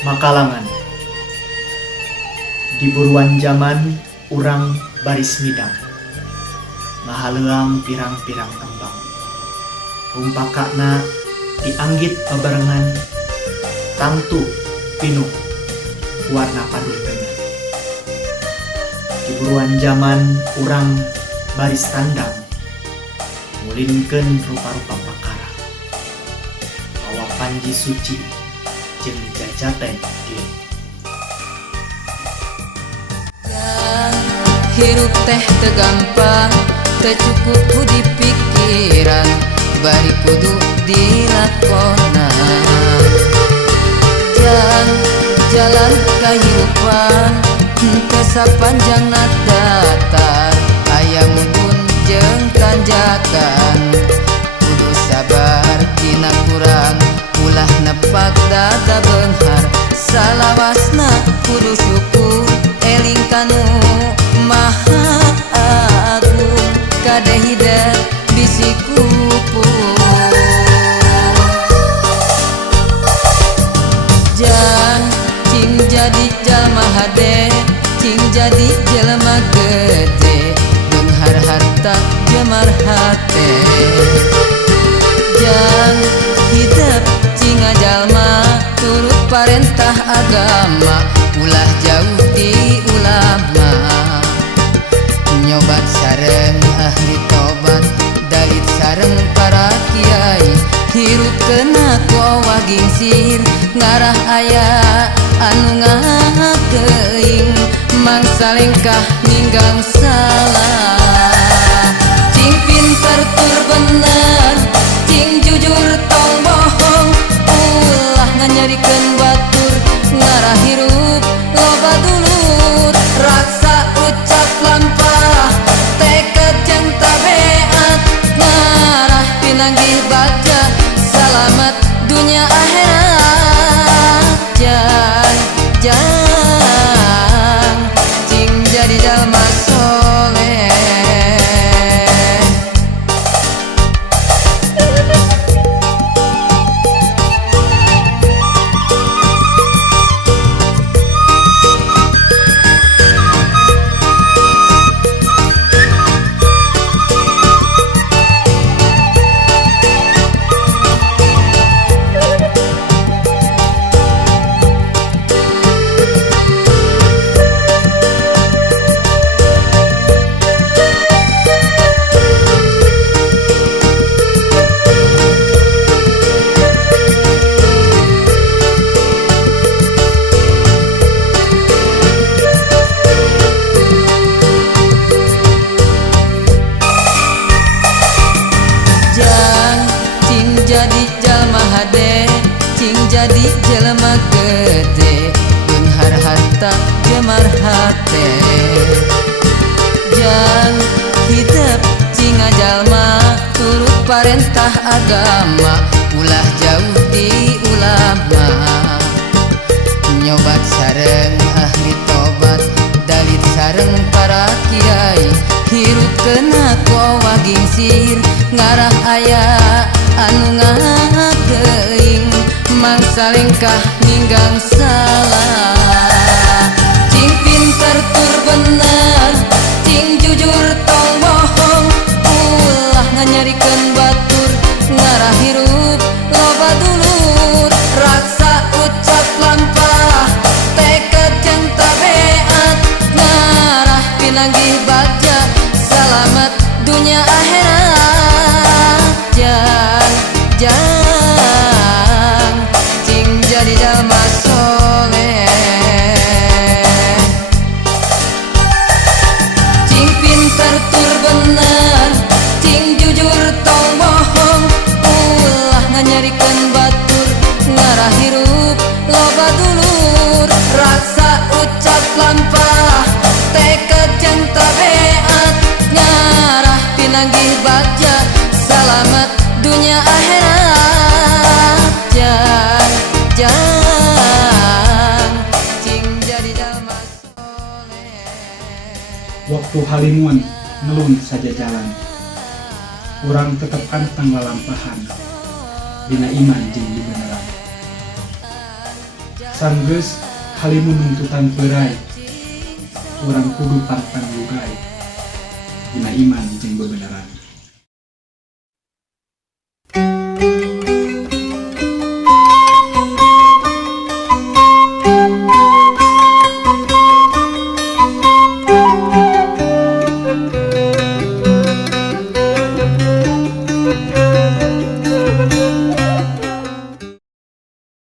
Makalangan. Di buruan zaman urang baris midang, mahaleang pirang-pirang tembang. Rumpakana dianggit bebarengan, tangtu pinuh warna paduntengan. Di buruan zaman urang baris tandang, ngulinkeun rupa-rupa pakara. Mawa panji suci jeung jajaten diri. Hirup teh teu gampang, teu cukup ku dipikiran, bari kudu dilakonan. Jalan kahirupan teu sapanjangna datar, aya mundun jeung tanjakan. Kudu sabar dina kurang, ulah nepak data beunghar, salawasna kudu syukur eling kanu Maha Agung, kadehida bisi kupu. Jan cing jadi jalma hade, cing jadi jelema gede, beunghar harta jemar hate. Jan hidup cing jalma turut parentah agama, ulah jauh di ulama. Nyobat sareng ahli tobat, dait sareng para kiai, hirup kena kowa gingsir, ngarah aya anu ngakeing, mangsa lengkah ninggang salah. Cing pinter tur bener, cing jujur tong bohong, ulah nganyarikeun batur, ngarah hirup loba dulur, raksa ucap lampah, tekad jeung tabeat, ngarah pinanggih bagja, salamet dunia akhirat. Jang cing jadi jalma soleh. Jadi jalma hade, cing jadi jelema gede, beunghar harta jemar hate. Jang hidup cing jalma turut parentah agama, ulah jauh di ulama. Nyobat sareng ahli tobat, dalit sareng para kiai, hirup kena kowa gingsir, ngarah aya anu ngakeing, mangsa lengkah ninggang salah. Cing pinter tur bener, cing jujur tong bohong, ulah nganyarikeun batur, ngarah hirup loba dulur, raksa ucap lampah, tekad jeung tabeat, ngarah pinanggih bagja, salamet dunia akhirat. Jang cing jadi jalma soleh. Cing pinter tur bener, cing jujur tong bohong, ulah nganyarikeun batur, ngarah hirup loba dulur, raksa ucap lampah, tekad jeung tabeat, ngarah pinanggih bagja, salamet dunia akhirat. waktu halimun ngelun saja jalan, urang tetap antang lalampahan dina iman jeung beneran. Sanggeus halimun nuntutan peurai, urang kudu pantang lugay dina iman jeung bebeneran.